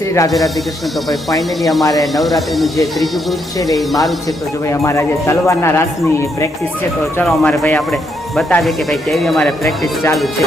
શ્રી રાધે રાધે કૃષ્ણ। તો ભાઈ ફાઇનલી અમારે નવરાત્રિનું જે ત્રીજું ગ્રુપ છે એ મારું છે। તો જો ભાઈ અમારે આજે તલવારના રાસની પ્રેક્ટિસ છે। તો ચલો અમારે ભાઈ આપણે બતાવીએ કે ભાઈ કેવી અમારે પ્રેક્ટિસ ચાલુ છે।